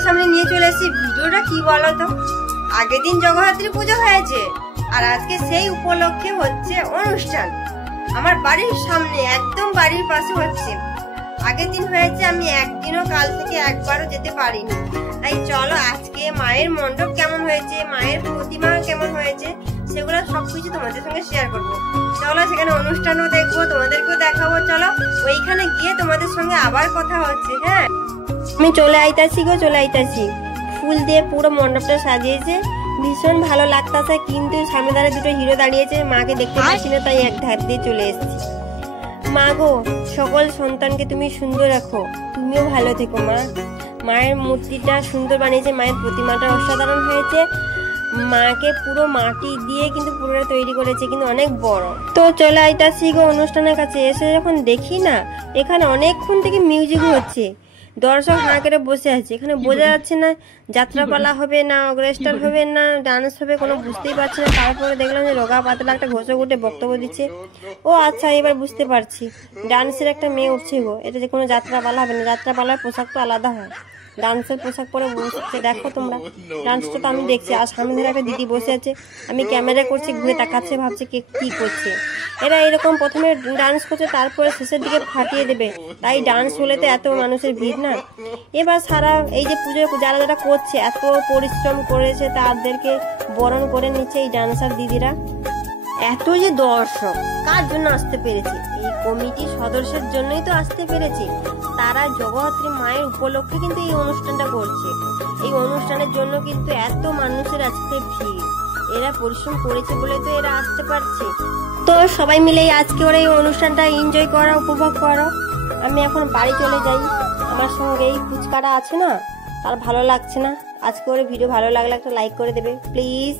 তোমাদের সামনে নিয়ে চলে এসেছি ভিডিওটা কি বলো তো। আগের দিন জগদ্ধাত্রী পুজো হয়েছে আর আজকে সেই উপলক্ষে হচ্ছে অনুষ্ঠান আমার বাড়ির সামনে, একদম বাড়ির পাশে হচ্ছে। আগের দিন হয়েছে, আমি একদিনও কাল থেকে একবারও যেতে পারিনি। তাই চলো আজকে মায়ের মণ্ডপ কেমন হয়েছে, মায়ের প্রতিমা কেমন হয়েছে, সেগুলো সবকিছু তোমাদের সঙ্গে শেয়ার করবো। চলো সেখানে অনুষ্ঠানও দেখবো, তোমাদেরকেও দেখাবো। চলো ওইখানে গিয়ে তোমাদের সঙ্গে আবার কথা হচ্ছে। হ্যাঁ, আমি চলে আইতাছি গো, চলে আইতাছি। ফুল দিয়ে পুরো মণ্ডপটা সাজিয়েছে, ভীষণ ভালো লাগতেছে। কিন্তু সামনে ধারে দুটো হিরো দাঁড়িয়েছে, মাকে দেখতে পাচ্ছি না, তাই এক ধার দিয়ে চলে এসেছি। মা গো, সকল সন্তানকে তুমি সুন্দর রাখো, তুমিও ভালো থেকো মা। মায়ের মূর্তিটা সুন্দর বানিয়েছে, মায়ের প্রতিমাটা অসাধারণ হয়েছে। মাকে পুরো মাটি দিয়ে কিন্তু পুরোটা তৈরি করেছে, কিন্তু অনেক বড়। তো চলে আইতাছি গো অনুষ্ঠানের কাছে। এসে যখন দেখি না, এখানে অনেকক্ষণ থেকে মিউজিক হচ্ছে, দর্শক হাঁ করে বসে আছে। এখানে বোঝা যাচ্ছে না যাত্রাপালা হবে না অগ্রেস্টার হবে না ডান্স হবে, কোনো বুঝতেই পারছি না। তারপরে দেখলাম যে রোগা পাতলা একটা ঘোষক উঠে বক্তব্য দিচ্ছে। ও আচ্ছা, এবার বুঝতে পারছি, ডান্সের একটা মেয়ে উঠছে গো। এটা যে কোনো যাত্রাপালা হবে না, যাত্রাপালার পোশাক তো আলাদা হয়, ডান্সের পোশাক পরে বসছে। দেখো তোমরা, ডান্সটা তো আমি দেখছি। আর সামনে ধরে একটা দিদি বসে আছে, আমি ক্যামেরা করছি, ঘুরে তাকাচ্ছে, ভাবছে কে কি করছে। এরা এরকম প্রথমে ডান্স করছে, তারপরে শেষের দিকে ফাটিয়ে দেবে। তাই ডান্স হলে তো এত মানুষের ভিড় না। এবার সারা এই যে পুজো যারা যারা করছে, এত পরিশ্রম করেছে, তাদেরকে বরণ করে নিচ্ছে এই ডান্সার দিদিরা। এত যে দর্শক কার জন্য আসতে পেরেছে, এই কমিটির সদস্যের জন্যই তো আসতে পেরেছে। তারা জগদ্ধাত্রী মায়ের উপলক্ষে কিন্তু এই অনুষ্ঠানটা করছে। এই অনুষ্ঠানের জন্য কিন্তু এত মানুষের আজকে ভিড়। এরা পরিশ্রম করেছে বলে তো এরা আসতে পারছে। তো সবাই মিলে আজকে ওরা এই অনুষ্ঠানটা এনজয় করো, উপভোগ করো। আমি এখন বাড়ি চলে যাই। আমার সঙ্গে এই ফুচকাটা আছে না, তার ভালো লাগছে না। আজকে ওর ভিডিও ভালো লাগলে একটা লাইক করে দেবে প্লিজ।